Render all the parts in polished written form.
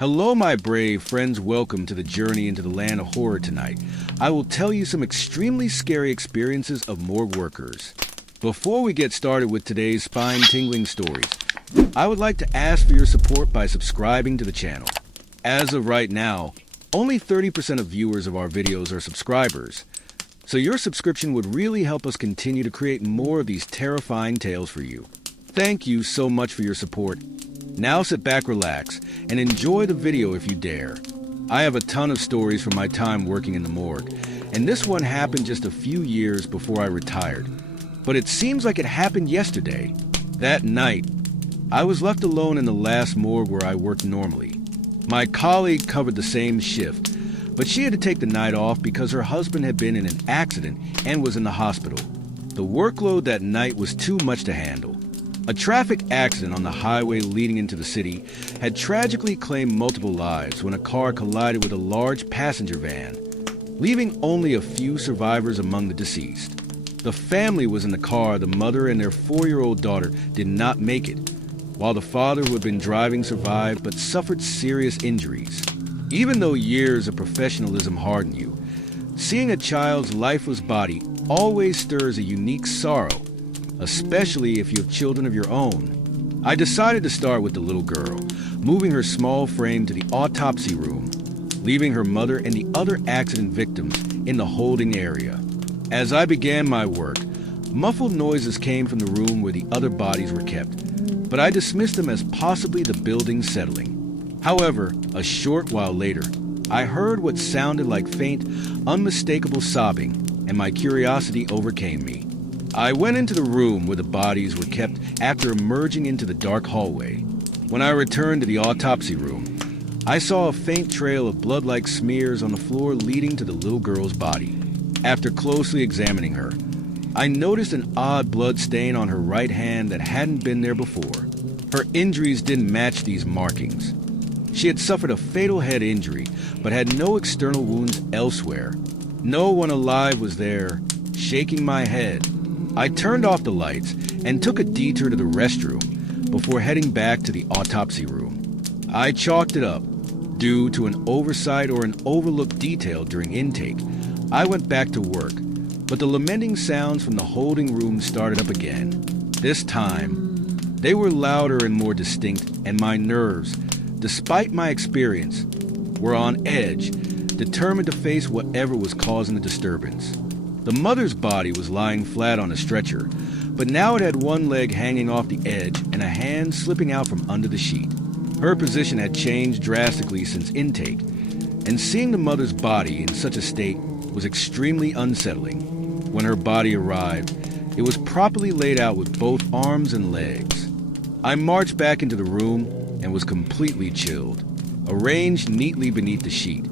Hello, my brave friends. Welcome to the journey into the land of horror tonight. I will tell you some extremely scary experiences of morgue workers. Before we get started with today's spine-tingling stories, I would like to ask for your support by subscribing to the channel. As of right now, only 30% of viewers of our videos are subscribers, so your subscription would really help us continue to create more of these terrifying tales for you. Thank you so much for your support. Now sit back, relax, and enjoy the video if you dare. I have a ton of stories from my time working in the morgue, and this one happened just a few years before I retired. But it seems like it happened yesterday. That night, I was left alone in the last morgue where I worked normally. My colleague covered the same shift, but she had to take the night off because her husband had been in an accident and was in the hospital. The workload that night was too much to handle. A traffic accident on the highway leading into the city had tragically claimed multiple lives when a car collided with a large passenger van, leaving only a few survivors among the deceased. The family was in the car. The mother and their 4-year-old daughter did not make it, while the father, who had been driving, survived but suffered serious injuries. Even though years of professionalism harden you, seeing a child's lifeless body always stirs a unique sorrow, especially if you have children of your own. I decided to start with the little girl, moving her small frame to the autopsy room, leaving her mother and the other accident victims in the holding area. As I began my work, muffled noises came from the room where the other bodies were kept, but I dismissed them as possibly the building settling. However, a short while later, I heard what sounded like faint, unmistakable sobbing, and my curiosity overcame me. I went into the room where the bodies were kept after emerging into the dark hallway. When I returned to the autopsy room, I saw a faint trail of blood-like smears on the floor leading to the little girl's body. After closely examining her, I noticed an odd blood stain on her right hand that hadn't been there before. Her injuries didn't match these markings. She had suffered a fatal head injury, but had no external wounds elsewhere. No one alive was there. Shaking my head, I turned off the lights and took a detour to the restroom before heading back to the autopsy room. I chalked it up. Due to an oversight or an overlooked detail during intake, I went back to work, but the lamenting sounds from the holding room started up again. This time, they were louder and more distinct, and my nerves, despite my experience, were on edge, determined to face whatever was causing the disturbance. The mother's body was lying flat on a stretcher, but now it had one leg hanging off the edge and a hand slipping out from under the sheet. Her position had changed drastically since intake, and seeing the mother's body in such a state was extremely unsettling. When her body arrived, it was properly laid out with both arms and legs. I marched back into the room and was completely chilled, arranged neatly beneath the sheet,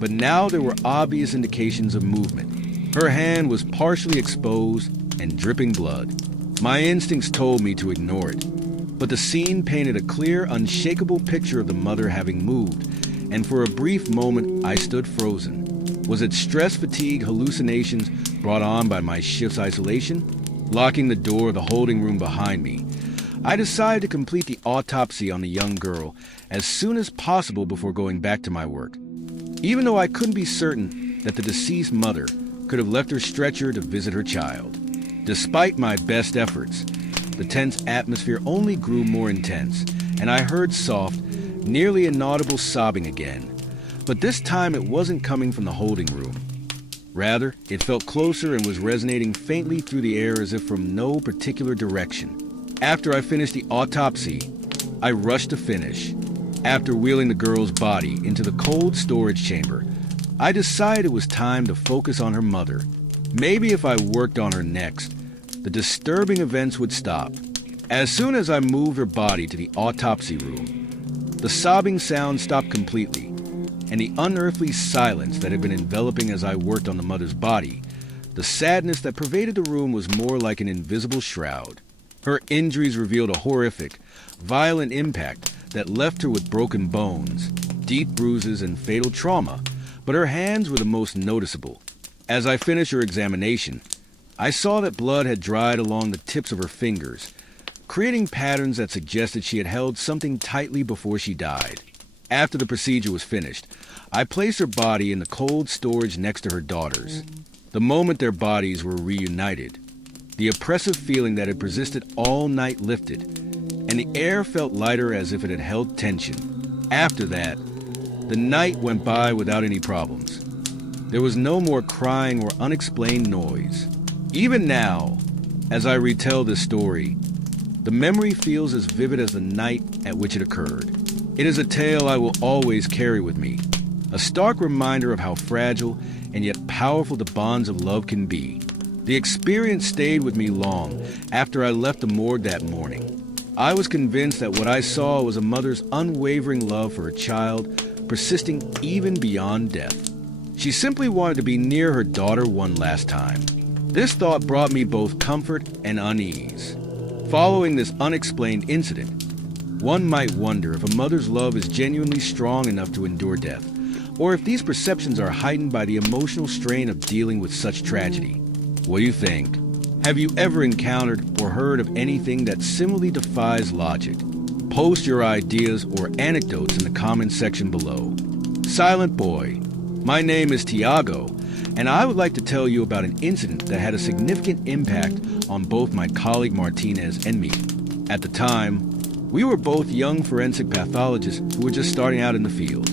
but now there were obvious indications of movement. Her hand was partially exposed and dripping blood. My instincts told me to ignore it, but the scene painted a clear, unshakable picture of the mother having moved, and for a brief moment I stood frozen. Was it stress, fatigue, hallucinations brought on by my shift's isolation? Locking the door of the holding room behind me, I decided to complete the autopsy on the young girl as soon as possible before going back to my work. Even though I couldn't be certain that the deceased mother could have left her stretcher to visit her child. Despite my best efforts, the tense atmosphere only grew more intense, and I heard soft, nearly inaudible sobbing again. But this time it wasn't coming from the holding room. Rather, it felt closer and was resonating faintly through the air as if from no particular direction. After I finished the autopsy, I rushed to finish. After wheeling the girl's body into the cold storage chamber, I decided it was time to focus on her mother. Maybe if I worked on her next, the disturbing events would stop. As soon as I moved her body to the autopsy room, the sobbing sound stopped completely, and the unearthly silence that had been enveloping as I worked on the mother's body, the sadness that pervaded the room was more like an invisible shroud. Her injuries revealed a horrific, violent impact that left her with broken bones, deep bruises, and fatal trauma, but her hands were the most noticeable. As I finished her examination, I saw that blood had dried along the tips of her fingers, creating patterns that suggested she had held something tightly before she died. After the procedure was finished, I placed her body in the cold storage next to her daughter's. The moment their bodies were reunited, the oppressive feeling that had persisted all night lifted, and the air felt lighter as if it had held tension. After that, the night went by without any problems. There was no more crying or unexplained noise. Even now, as I retell this story, the memory feels as vivid as the night at which it occurred. It is a tale I will always carry with me, a stark reminder of how fragile and yet powerful the bonds of love can be. The experience stayed with me long after I left the morgue that morning. I was convinced that what I saw was a mother's unwavering love for her child, persisting even beyond death. She simply wanted to be near her daughter one last time. This thought brought me both comfort and unease. Following this unexplained incident, one might wonder if a mother's love is genuinely strong enough to endure death, or if these perceptions are heightened by the emotional strain of dealing with such tragedy. What do you think? Have you ever encountered or heard of anything that similarly defies logic? Post your ideas or anecdotes in the comments section below. Silent Boy, my name is Tiago, and I would like to tell you about an incident that had a significant impact on both my colleague Martinez and me. At the time, we were both young forensic pathologists who were just starting out in the field.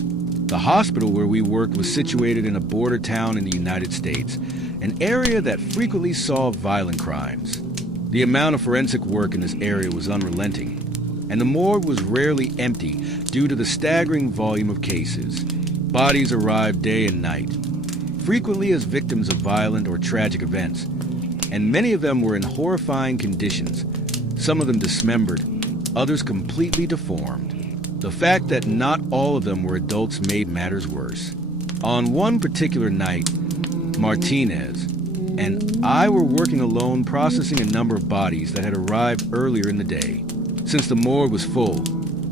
The hospital where we worked was situated in a border town in the United States, an area that frequently saw violent crimes. The amount of forensic work in this area was unrelenting, and the morgue was rarely empty due to the staggering volume of cases. Bodies arrived day and night, frequently as victims of violent or tragic events, and many of them were in horrifying conditions, some of them dismembered, others completely deformed. The fact that not all of them were adults made matters worse. On one particular night, Martinez and I were working alone processing a number of bodies that had arrived earlier in the day. Since the morgue was full,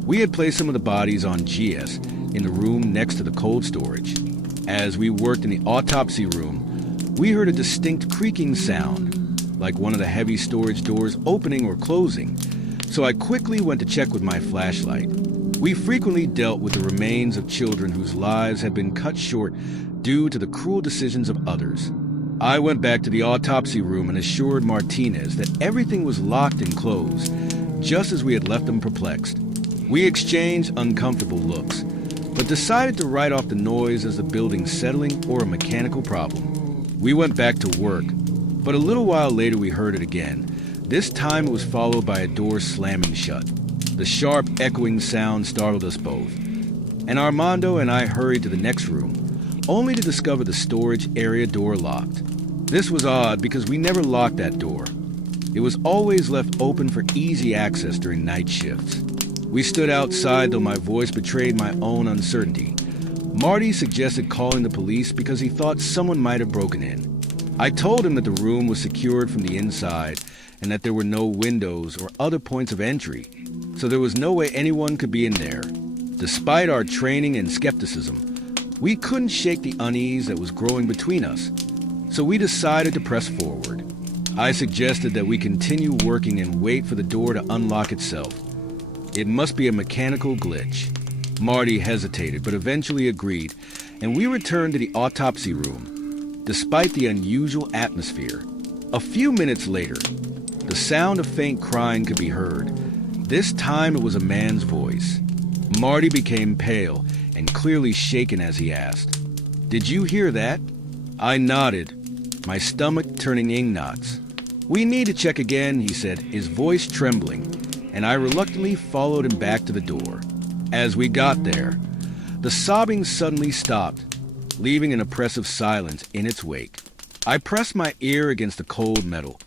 we had placed some of the bodies on GS in the room next to the cold storage. As we worked in the autopsy room, we heard a distinct creaking sound, like one of the heavy storage doors opening or closing, so I quickly went to check with my flashlight. We frequently dealt with the remains of children whose lives had been cut short due to the cruel decisions of others. I went back to the autopsy room and assured Martinez that everything was locked and closed, just as we had left them perplexed. We exchanged uncomfortable looks, but decided to write off the noise as the building settling or a mechanical problem. We went back to work, but a little while later we heard it again. This time it was followed by a door slamming shut. The sharp, echoing sound startled us both, and Armando and I hurried to the next room, only to discover the storage area door locked. This was odd because we never locked that door. It was always left open for easy access during night shifts. We stood outside, though my voice betrayed my own uncertainty. Marty suggested calling the police because he thought someone might have broken in. I told him that the room was secured from the inside and that there were no windows or other points of entry, so there was no way anyone could be in there. Despite our training and skepticism, we couldn't shake the unease that was growing between us, so we decided to press forward. I suggested that we continue working and wait for the door to unlock itself. It must be a mechanical glitch. Marty hesitated, but eventually agreed, and we returned to the autopsy room, despite the unusual atmosphere. A few minutes later, the sound of faint crying could be heard. This time it was a man's voice. Marty became pale and clearly shaken as he asked, "Did you hear that?" I nodded, my stomach turning ing knots. "We need to check again," he said, his voice trembling, and I reluctantly followed him back to the door. As we got there, the sobbing suddenly stopped, leaving an oppressive silence in its wake. I pressed my ear against the cold metal,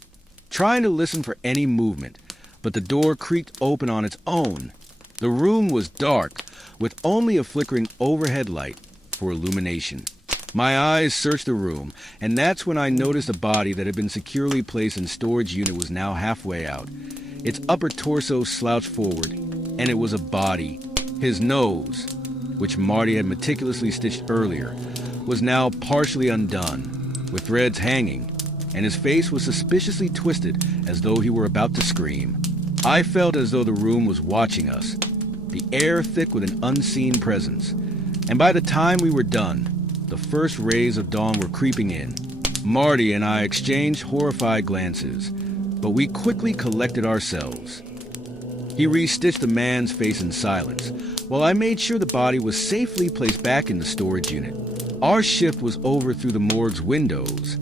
trying to listen for any movement, but the door creaked open on its own. The room was dark, with only a flickering overhead light for illumination. My eyes searched the room, and that's when I noticed a body that had been securely placed in storage unit was now halfway out. Its upper torso slouched forward, and it was a body. His nose, which Marty had meticulously stitched earlier, was now partially undone, with threads hanging, and his face was suspiciously twisted as though he were about to scream. I felt as though the room was watching us, the air thick with an unseen presence. And by the time we were done, the first rays of dawn were creeping in. Marty and I exchanged horrified glances, but we quickly collected ourselves. He restitched the man's face in silence, while I made sure the body was safely placed back in the storage unit. Our shift was over through the morgue's windows,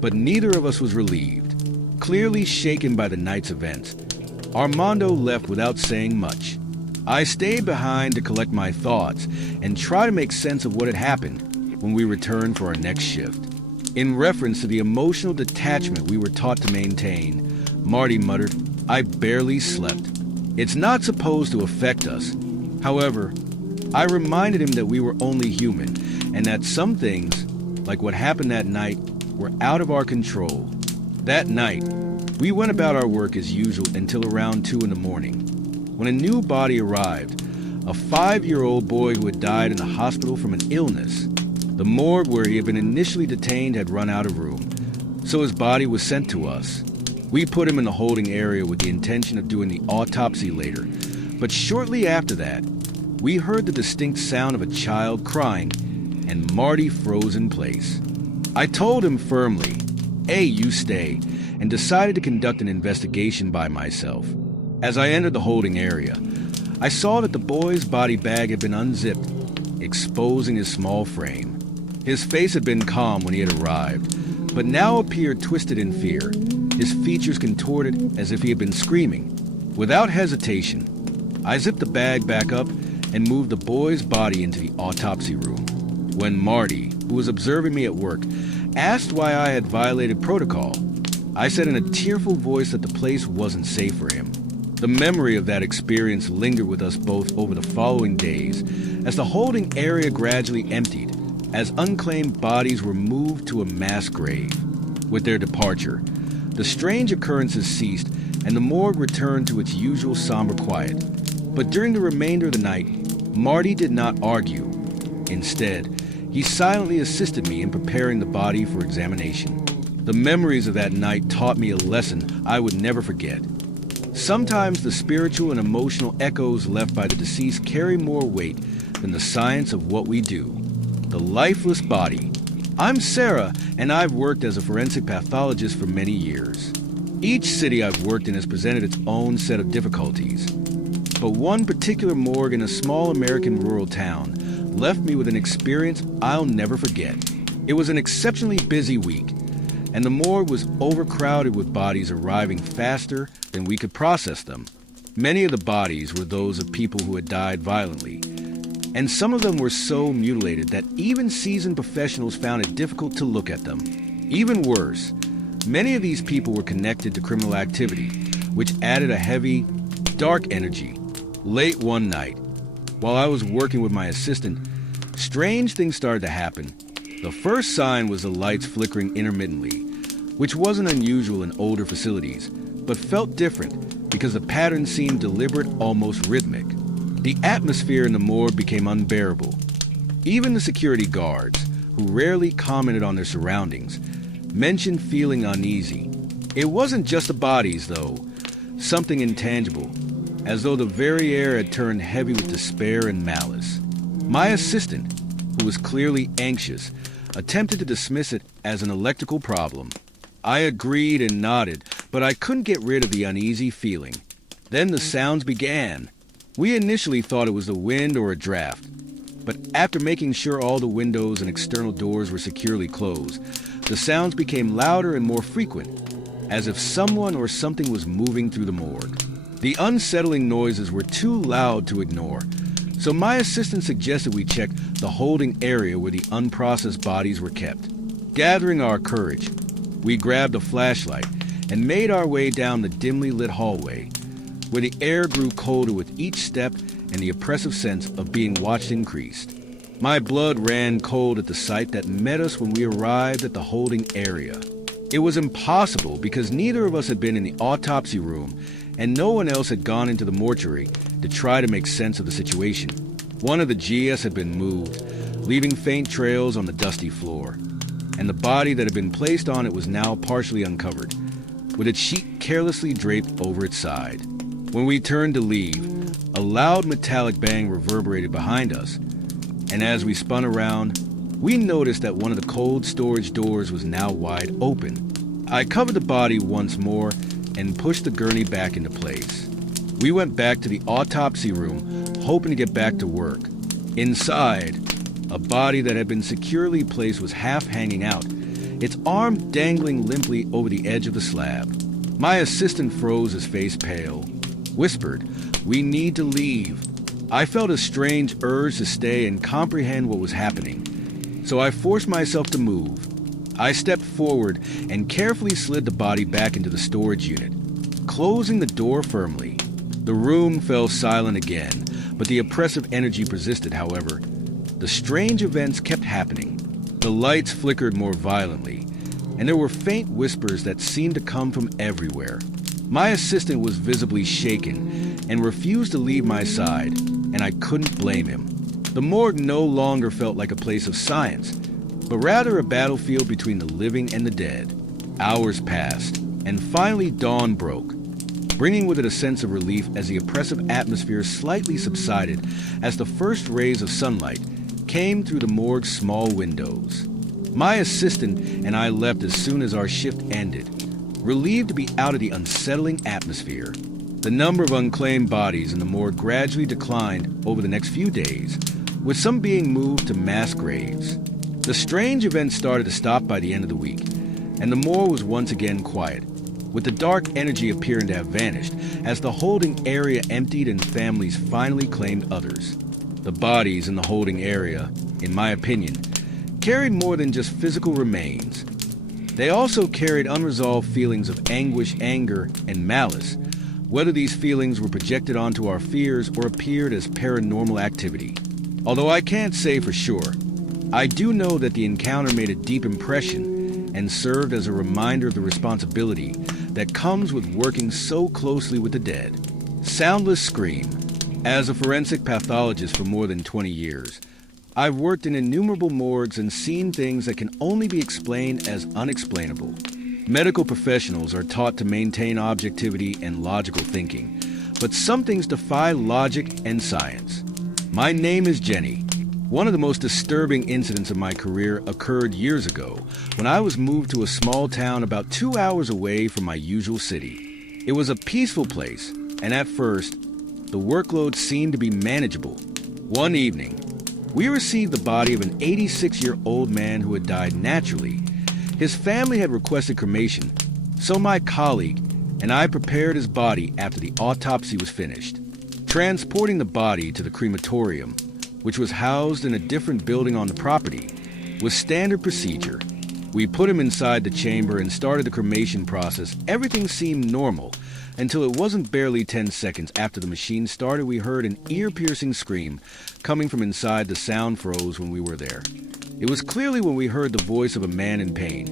but neither of us was relieved. Clearly shaken by the night's events, Armando left without saying much. I stayed behind to collect my thoughts and try to make sense of what had happened when we returned for our next shift. In reference to the emotional detachment we were taught to maintain, Marty muttered, "I barely slept. It's not supposed to affect us." However, I reminded him that we were only human and that some things, like what happened that night, were out of our control. That night, we went about our work as usual until around 2 in the morning, when a new body arrived, a 5-year-old boy who had died in the hospital from an illness. The morgue where he had been initially detained had run out of room, so his body was sent to us. We put him in the holding area with the intention of doing the autopsy later, but shortly after that, we heard the distinct sound of a child crying, and Marty froze in place. I told him firmly, "Hey, you stay," and decided to conduct an investigation by myself. As I entered the holding area, I saw that the boy's body bag had been unzipped, exposing his small frame. His face had been calm when he had arrived, but now appeared twisted in fear, his features contorted as if he had been screaming. Without hesitation, I zipped the bag back up and moved the boy's body into the autopsy room. When Marty, who was observing me at work, asked why I had violated protocol, I said in a tearful voice that the place wasn't safe for him. The memory of that experience lingered with us both over the following days as the holding area gradually emptied, as unclaimed bodies were moved to a mass grave. With their departure, the strange occurrences ceased and the morgue returned to its usual somber quiet. But during the remainder of the night, Marty did not argue. Instead, he silently assisted me in preparing the body for examination. The memories of that night taught me a lesson I would never forget. Sometimes the spiritual and emotional echoes left by the deceased carry more weight than the science of what we do. The lifeless body. I'm Sarah, and I've worked as a forensic pathologist for many years. Each city I've worked in has presented its own set of difficulties. But one particular morgue in a small American rural town left me with an experience I'll never forget. It was an exceptionally busy week, and the morgue was overcrowded with bodies arriving faster than we could process them. Many of the bodies were those of people who had died violently, and some of them were so mutilated that even seasoned professionals found it difficult to look at them. Even worse, many of these people were connected to criminal activity, which added a heavy, dark energy. Late one night, while I was working with my assistant, strange things started to happen. The first sign was the lights flickering intermittently, which wasn't unusual in older facilities, but felt different because the pattern seemed deliberate, almost rhythmic. The atmosphere in the morgue became unbearable. Even the security guards, who rarely commented on their surroundings, mentioned feeling uneasy. It wasn't just the bodies, though. Something intangible, as though the very air had turned heavy with despair and malice. My assistant, who was clearly anxious, attempted to dismiss it as an electrical problem. I agreed and nodded, but I couldn't get rid of the uneasy feeling. Then the sounds began. We initially thought it was the wind or a draft, but after making sure all the windows and external doors were securely closed, the sounds became louder and more frequent, as if someone or something was moving through the morgue. The unsettling noises were too loud to ignore, so my assistant suggested we check the holding area where the unprocessed bodies were kept. Gathering our courage, we grabbed a flashlight and made our way down the dimly lit hallway, where the air grew colder with each step and the oppressive sense of being watched increased. My blood ran cold at the sight that met us when we arrived at the holding area. It was impossible because neither of us had been in the autopsy room and no one else had gone into the mortuary to try to make sense of the situation. One of the GS had been moved, leaving faint trails on the dusty floor, and the body that had been placed on it was now partially uncovered, with its sheet carelessly draped over its side. When we turned to leave, A loud metallic bang reverberated behind us, and as we spun around, we noticed that one of the cold storage doors was now wide open. I covered the body once more and pushed the gurney back into place. We went back to the autopsy room, hoping to get back to work. Inside, a body that had been securely placed was half hanging out, its arm dangling limply over the edge of the slab. My assistant froze, his face pale, whispered, "We need to leave." I felt a strange urge to stay and comprehend what was happening, so I forced myself to move. I stepped forward and carefully slid the body back into the storage unit, closing the door firmly. The room fell silent again, but the oppressive energy persisted, however. The strange events kept happening. The lights flickered more violently, and there were faint whispers that seemed to come from everywhere. My assistant was visibly shaken and refused to leave my side, and I couldn't blame him. The morgue no longer felt like a place of science, but rather a battlefield between the living and the dead. Hours passed, and finally dawn broke, bringing with it a sense of relief as the oppressive atmosphere slightly subsided as the first rays of sunlight came through the morgue's small windows. My assistant and I left as soon as our shift ended, relieved to be out of the unsettling atmosphere. The number of unclaimed bodies in the morgue gradually declined over the next few days, with some being moved to mass graves. The strange events started to stop by the end of the week, and the morgue was once again quiet, with the dark energy appearing to have vanished as the holding area emptied and families finally claimed others. The bodies in the holding area, in my opinion, carried more than just physical remains. They also carried unresolved feelings of anguish, anger, and malice, whether these feelings were projected onto our fears or appeared as paranormal activity. Although I can't say for sure, I do know that the encounter made a deep impression and served as a reminder of the responsibility that comes with working so closely with the dead. Soundless scream. As a forensic pathologist for more than 20 years, I've worked in innumerable morgues and seen things that can only be explained as unexplainable. Medical professionals are taught to maintain objectivity and logical thinking, but some things defy logic and science. My name is Jenny. One of the most disturbing incidents of my career occurred years ago when I was moved to a small town about 2 hours away from my usual city. It was a peaceful place, and at first, the workload seemed to be manageable. One evening, we received the body of an 86-year-old man who had died naturally. His family had requested cremation, so my colleague and I prepared his body after the autopsy was finished. Transporting the body to the crematorium, which was housed in a different building on the property, was standard procedure. We put him inside the chamber and started the cremation process. Everything seemed normal until it wasn't barely 10 seconds after the machine started we heard an ear-piercing scream coming from inside. The sound froze when we were there. It was clearly when we heard the voice of a man in pain.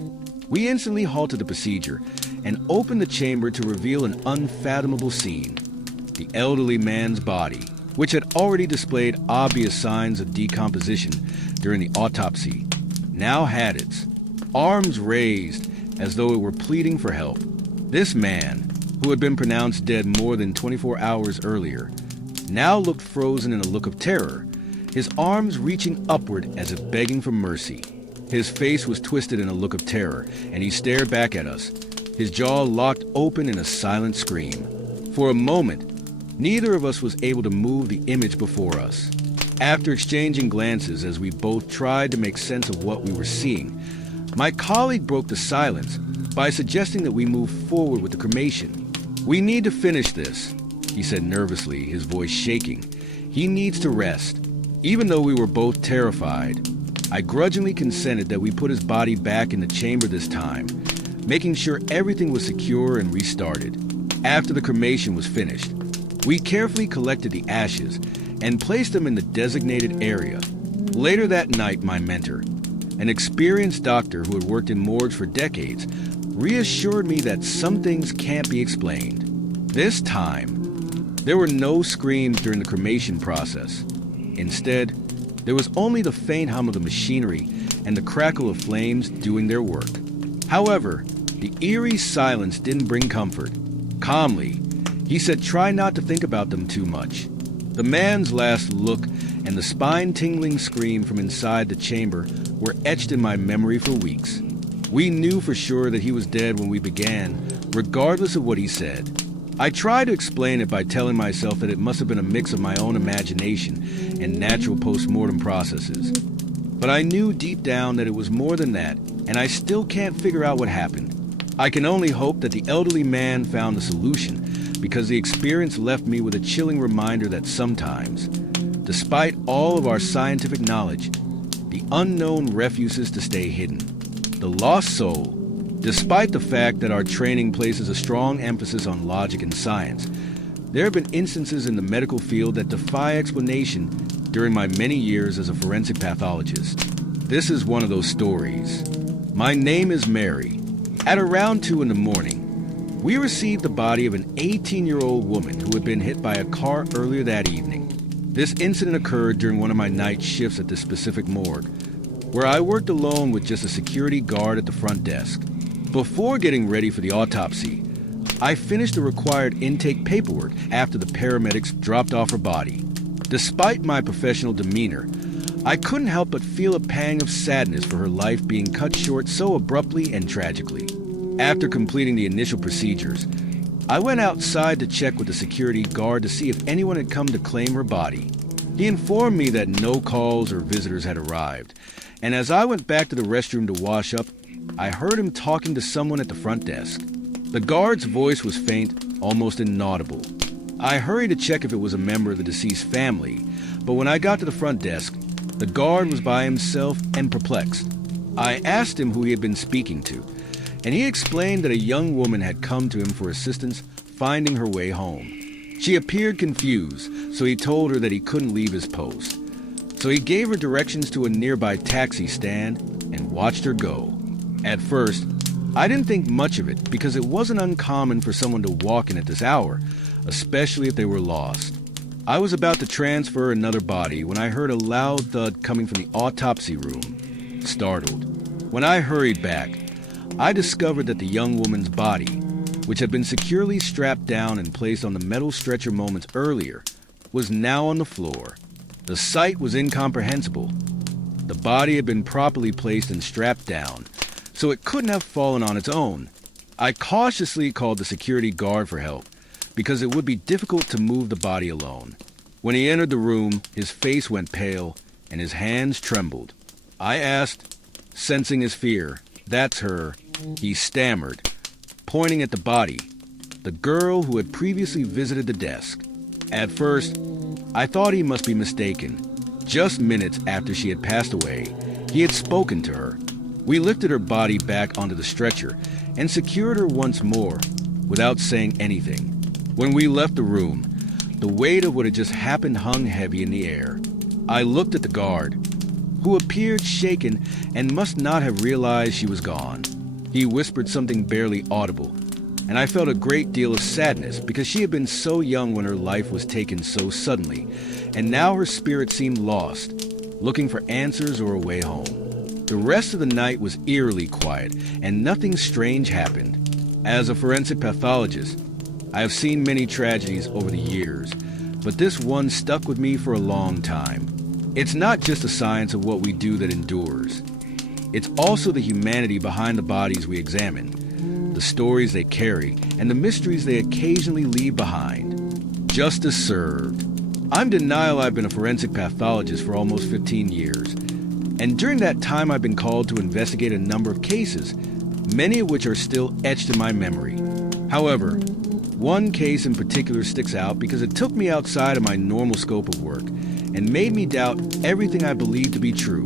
We instantly halted the procedure and opened the chamber to reveal an unfathomable scene. The elderly man's body, which had already displayed obvious signs of decomposition during the autopsy, now had its arms raised as though it were pleading for help. This man, who had been pronounced dead more than 24 hours earlier, now looked frozen in a look of terror, his arms reaching upward as if begging for mercy. His face was twisted in a look of terror, and he stared back at us, his jaw locked open in a silent scream. For a moment, neither of us was able to move the image before us. After exchanging glances as we both tried to make sense of what we were seeing, my colleague broke the silence by suggesting that we move forward with the cremation. "We need to finish this," he said nervously, his voice shaking. "He needs to rest." Even though we were both terrified, I grudgingly consented that we put his body back in the chamber this time, making sure everything was secure and restarted. After the cremation was finished, we carefully collected the ashes and placed them in the designated area. Later that night, my mentor, an experienced doctor who had worked in morgues for decades, reassured me that some things can't be explained. This time, there were no screams during the cremation process. Instead, there was only the faint hum of the machinery and the crackle of flames doing their work. However, the eerie silence didn't bring comfort. Calmly, he said try not to think about them too much. The man's last look and the spine-tingling scream from inside the chamber were etched in my memory for weeks. We knew for sure that he was dead when we began, regardless of what he said. I tried to explain it by telling myself that it must have been a mix of my own imagination and natural post-mortem processes. But I knew deep down that it was more than that, and I still can't figure out what happened. I can only hope that the elderly man found a solution, because the experience left me with a chilling reminder that sometimes, despite all of our scientific knowledge, the unknown refuses to stay hidden. The lost soul, despite the fact that our training places a strong emphasis on logic and science, there have been instances in the medical field that defy explanation during my many years as a forensic pathologist. This is one of those stories. My name is Mary. At around 2 in the morning, we received the body of an 18-year-old woman who had been hit by a car earlier that evening. This incident occurred during one of my night shifts at this specific morgue, where I worked alone with just a security guard at the front desk. Before getting ready for the autopsy, I finished the required intake paperwork after the paramedics dropped off her body. Despite my professional demeanor, I couldn't help but feel a pang of sadness for her life being cut short so abruptly and tragically. After completing the initial procedures, I went outside to check with the security guard to see if anyone had come to claim her body. He informed me that no calls or visitors had arrived, and as I went back to the restroom to wash up, I heard him talking to someone at the front desk. The guard's voice was faint, almost inaudible. I hurried to check if it was a member of the deceased family, but when I got to the front desk, the guard was by himself and perplexed. I asked him who he had been speaking to, and he explained that a young woman had come to him for assistance finding her way home. She appeared confused, so he told her that he couldn't leave his post. So he gave her directions to a nearby taxi stand and watched her go. At first, I didn't think much of it because it wasn't uncommon for someone to walk in at this hour, especially if they were lost. I was about to transfer another body when I heard a loud thud coming from the autopsy room. Startled, when I hurried back, I discovered that the young woman's body, which had been securely strapped down and placed on the metal stretcher moments earlier, was now on the floor. The sight was incomprehensible. The body had been properly placed and strapped down, so it couldn't have fallen on its own. I cautiously called the security guard for help, because it would be difficult to move the body alone. When he entered the room, his face went pale and his hands trembled. I asked, sensing his fear, "That's her," he stammered, pointing at the body, the girl who had previously visited the desk. At first, I thought he must be mistaken. Just minutes after she had passed away, he had spoken to her. We lifted her body back onto the stretcher and secured her once more, without saying anything. When we left the room, the weight of what had just happened hung heavy in the air. I looked at the guard, who appeared shaken and must not have realized she was gone. He whispered something barely audible, and I felt a great deal of sadness because she had been so young when her life was taken so suddenly, and now her spirit seemed lost, looking for answers or a way home. The rest of the night was eerily quiet, and nothing strange happened. As a forensic pathologist, I have seen many tragedies over the years, but this one stuck with me for a long time. It's not just the science of what we do that endures. It's also the humanity behind the bodies we examine, the stories they carry, and the mysteries they occasionally leave behind. Justice served. I'm in denial I've been a forensic pathologist for almost 15 years, and during that time I've been called to investigate a number of cases, many of which are still etched in my memory. However, one case in particular sticks out because it took me outside of my normal scope of work and made me doubt everything I believed to be true.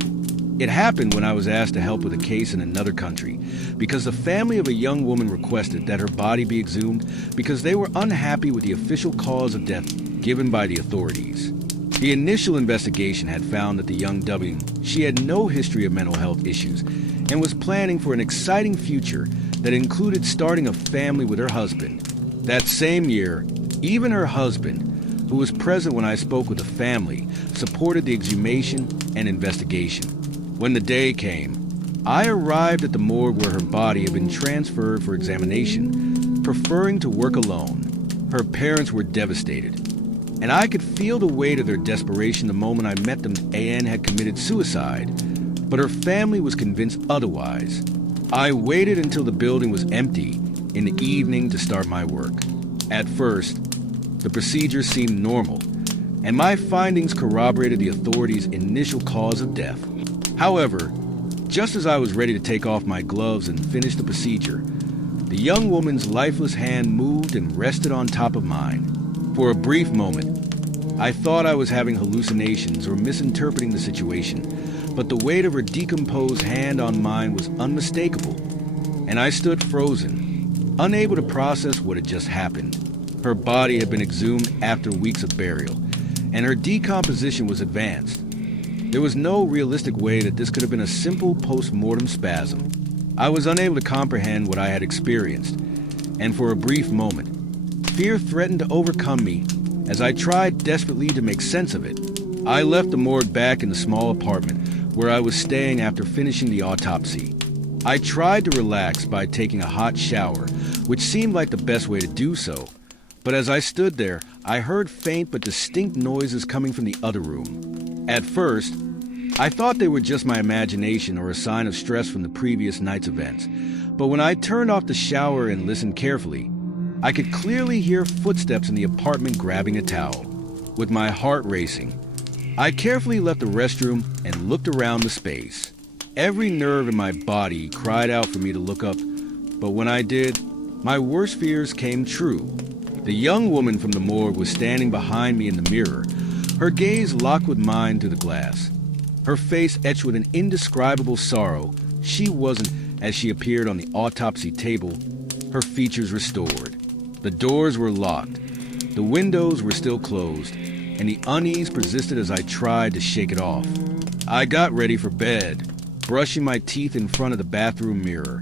It happened when I was asked to help with a case in another country because the family of a young woman requested that her body be exhumed because they were unhappy with the official cause of death given by the authorities. The initial investigation had found that the young W, she had no history of mental health issues and was planning for an exciting future that included starting a family with her husband. That same year, even her husband, who was present when I spoke with the family, supported the exhumation and investigation. When the day came, I arrived at the morgue where her body had been transferred for examination, preferring to work alone. Her parents were devastated. and I could feel the weight of their desperation the moment I met them. Anne had committed suicide, but her family was convinced otherwise. I waited until the building was empty in the evening to start my work. At first, the procedure seemed normal, and my findings corroborated the authorities' initial cause of death. However, just as I was ready to take off my gloves and finish the procedure, the young woman's lifeless hand moved and rested on top of mine. For a brief moment, I thought I was having hallucinations or misinterpreting the situation, but the weight of her decomposed hand on mine was unmistakable, and I stood frozen, unable to process what had just happened. Her body had been exhumed after weeks of burial, and her decomposition was advanced. There was no realistic way that this could have been a simple post-mortem spasm. I was unable to comprehend what I had experienced, and for a brief moment, fear threatened to overcome me as I tried desperately to make sense of it. I left the morgue back in the small apartment where I was staying after finishing the autopsy. I tried to relax by taking a hot shower, which seemed like the best way to do so. But as I stood there, I heard faint but distinct noises coming from the other room. At first, I thought they were just my imagination or a sign of stress from the previous night's events. But when I turned off the shower and listened carefully, I could clearly hear footsteps in the apartment grabbing a towel. With my heart racing, I carefully left the restroom and looked around the space. Every nerve in my body cried out for me to look up, but when I did, my worst fears came true. The young woman from the morgue was standing behind me in the mirror, her gaze locked with mine through the glass. Her face etched with an indescribable sorrow. She wasn't as she appeared on the autopsy table, her features restored. The doors were locked, the windows were still closed, and the unease persisted as I tried to shake it off. I got ready for bed, brushing my teeth in front of the bathroom mirror,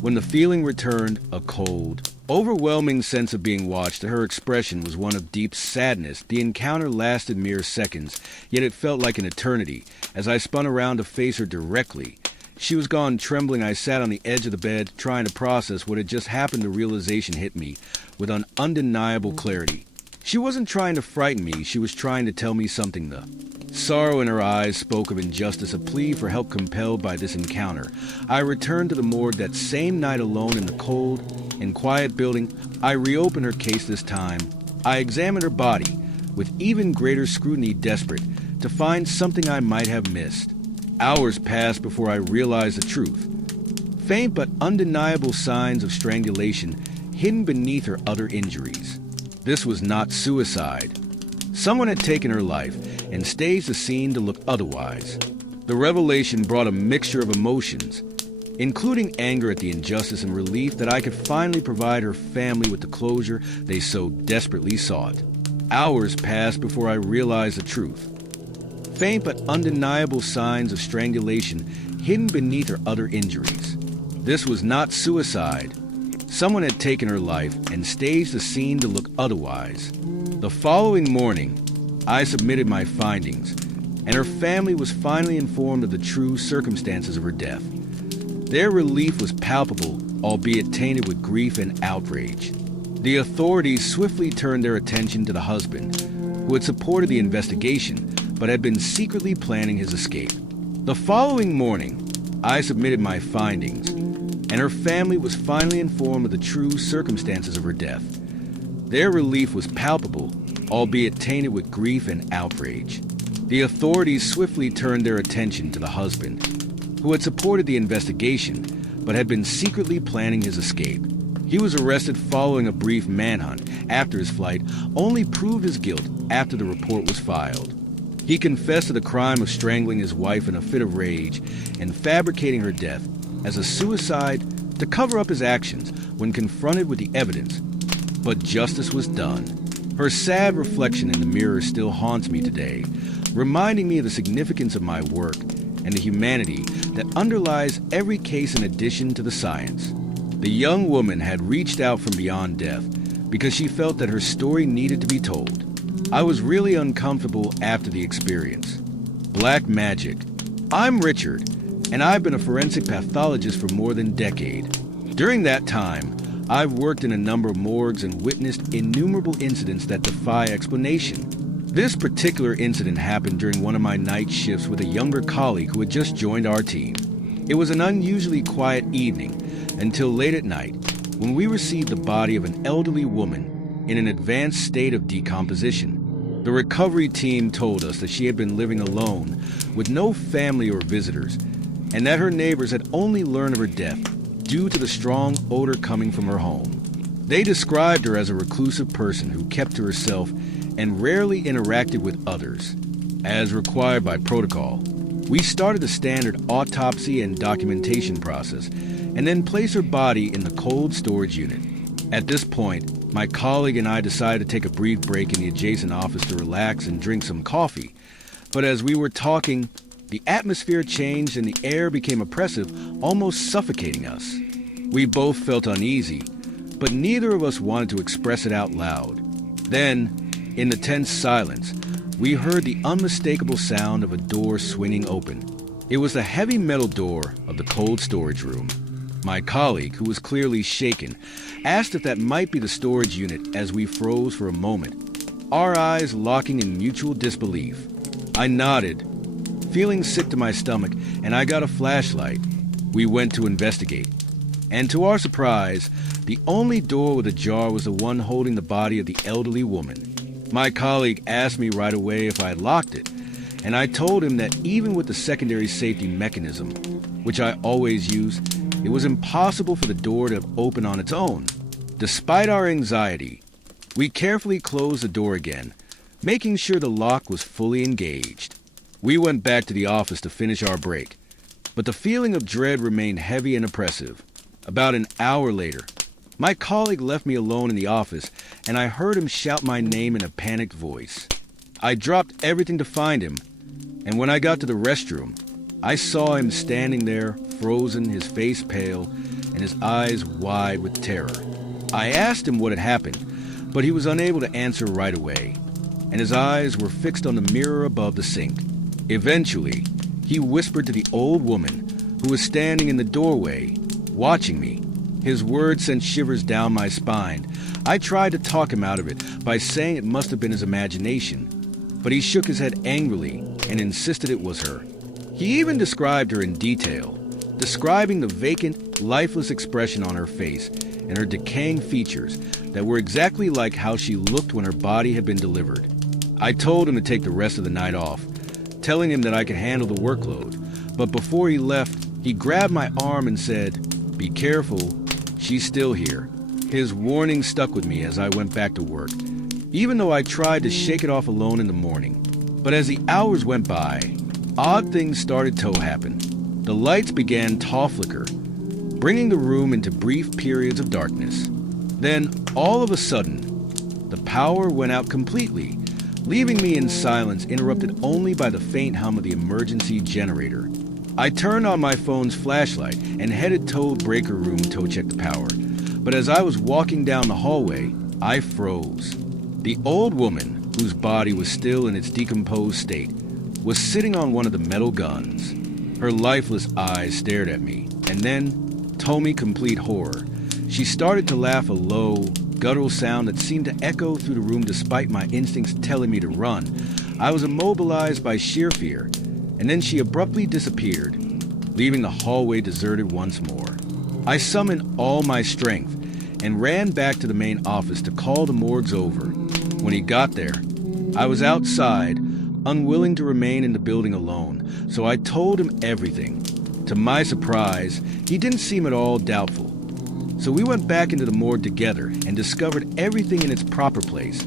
when the feeling returned, a cold, overwhelming sense of being watched. Her expression was one of deep sadness. The encounter lasted mere seconds, yet it felt like an eternity. As I spun around to face her directly, she was gone. Trembling, I sat on the edge of the bed, trying to process what had just happened. The realization hit me with an undeniable clarity. She wasn't trying to frighten me, she was trying to tell me something. The sorrow in her eyes spoke of injustice, a plea for help. Compelled by this encounter, I returned to the morgue that same night alone in the cold and quiet building. I reopened her case this time. I examined her body with even greater scrutiny, desperate to find something I might have missed. Hours passed before I realized the truth. Faint but undeniable signs of strangulation hidden beneath her other injuries. This was not suicide. Someone had taken her life and staged the scene to look otherwise. The revelation brought a mixture of emotions, including anger at the injustice and relief that I could finally provide her family with the closure they so desperately sought. Hours passed before I realized the truth. Faint but undeniable signs of strangulation hidden beneath her other injuries. This was not suicide. Someone had taken her life and staged the scene to look otherwise. The following morning, I submitted my findings, and her family was finally informed of the true circumstances of her death. Their relief was palpable, albeit tainted with grief and outrage. The authorities swiftly turned their attention to the husband, who had supported the investigation, but had been secretly planning his escape. The following morning, I submitted my findings, and her family was finally informed of the true circumstances of her death. Their relief was palpable, albeit tainted with grief and outrage. The authorities swiftly turned their attention to the husband, who had supported the investigation, but had been secretly planning his escape. He was arrested following a brief manhunt. After his flight, only proved his guilt after the report was filed. He confessed to the crime of strangling his wife in a fit of rage and fabricating her death as a suicide to cover up his actions when confronted with the evidence. But justice was done. Her sad reflection in the mirror still haunts me today, reminding me of the significance of my work and the humanity that underlies every case in addition to the science. The young woman had reached out from beyond death because she felt that her story needed to be told. I was really uncomfortable after the experience. Black magic. I'm Richard, and I've been a forensic pathologist for more than a decade. During that time, I've worked in a number of morgues and witnessed innumerable incidents that defy explanation. This particular incident happened during one of my night shifts with a younger colleague who had just joined our team. It was an unusually quiet evening until late at night when we received the body of an elderly woman in an advanced state of decomposition. The recovery team told us that she had been living alone with no family or visitors, and that her neighbors had only learned of her death due to the strong odor coming from her home. They described her as a reclusive person who kept to herself and rarely interacted with others. As required by protocol, we started the standard autopsy and documentation process and then placed her body in the cold storage unit. At this point, my colleague and I decided to take a brief break in the adjacent office to relax and drink some coffee. But as we were talking, the atmosphere changed and the air became oppressive, almost suffocating us. We both felt uneasy, but neither of us wanted to express it out loud. Then, in the tense silence, we heard the unmistakable sound of a door swinging open. It was the heavy metal door of the cold storage room. My colleague, who was clearly shaken, asked if that might be the storage unit as we froze for a moment, our eyes locking in mutual disbelief. I nodded, feeling sick to my stomach, and I got a flashlight. We went to investigate. And to our surprise, the only door with a jar was the one holding the body of the elderly woman. My colleague asked me right away if I had locked it, and I told him that even with the secondary safety mechanism, which I always use, it was impossible for the door to open on its own. Despite our anxiety, we carefully closed the door again, making sure the lock was fully engaged. We went back to the office to finish our break, but the feeling of dread remained heavy and oppressive. About an hour later, my colleague left me alone in the office, and I heard him shout my name in a panicked voice. I dropped everything to find him, and when I got to the restroom, I saw him standing there, frozen, his face pale, and his eyes wide with terror. I asked him what had happened, but he was unable to answer right away, and his eyes were fixed on the mirror above the sink. Eventually, he whispered to the old woman, who was standing in the doorway, watching me. His words sent shivers down my spine. I tried to talk him out of it by saying it must have been his imagination, but he shook his head angrily and insisted it was her. He even described her in detail, describing the vacant, lifeless expression on her face and her decaying features that were exactly like how she looked when her body had been delivered. I told him to take the rest of the night off, telling him that I could handle the workload, but before he left, he grabbed my arm and said, "Be careful. She's still here." His warning stuck with me as I went back to work, even though I tried to shake it off alone in the morning. But as the hours went by, odd things started to happen. The lights began to flicker, bringing the room into brief periods of darkness. Then, all of a sudden, the power went out completely, leaving me in silence, interrupted only by the faint hum of the emergency generator. I turned on my phone's flashlight and headed toward breaker room to check the power. But as I was walking down the hallway, I froze. The old woman, whose body was still in its decomposed state, was sitting on one of the metal guns. Her lifeless eyes stared at me, and then, to me complete horror, she started to laugh, a low, guttural sound that seemed to echo through the room despite my instincts telling me to run. I was immobilized by sheer fear, and then she abruptly disappeared, leaving the hallway deserted once more. I summoned all my strength and ran back to the main office to call the Morgues over. When he got there, I was outside, unwilling to remain in the building alone, so I told him everything. To my surprise, he didn't seem at all doubtful. So we went back into the morgue together and discovered everything in its proper place,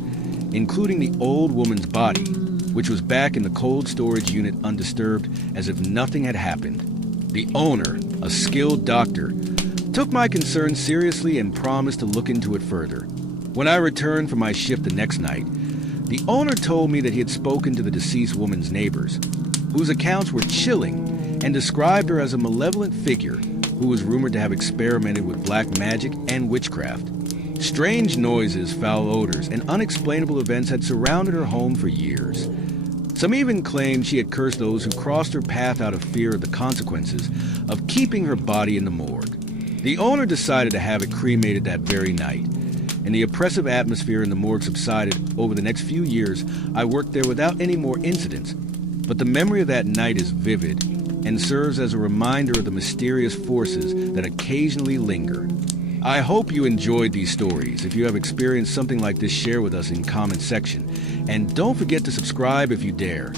including the old woman's body, which was back in the cold storage unit undisturbed as if nothing had happened. The owner, a skilled doctor, took my concern seriously and promised to look into it further. When I returned from my shift the next night, the owner told me that he had spoken to the deceased woman's neighbors, whose accounts were chilling, and described her as a malevolent figure who was rumored to have experimented with black magic and witchcraft. Strange noises, foul odors, and unexplainable events had surrounded her home for years. Some even claimed she had cursed those who crossed her path out of fear of the consequences of keeping her body in the morgue. The owner decided to have it cremated that very night, and the oppressive atmosphere in the morgue subsided over the next few years, I worked there without any more incidents. But the memory of that night is vivid and serves as a reminder of the mysterious forces that occasionally linger. I hope you enjoyed these stories. If you have experienced something like this, share with us in comment section. And don't forget to subscribe if you dare.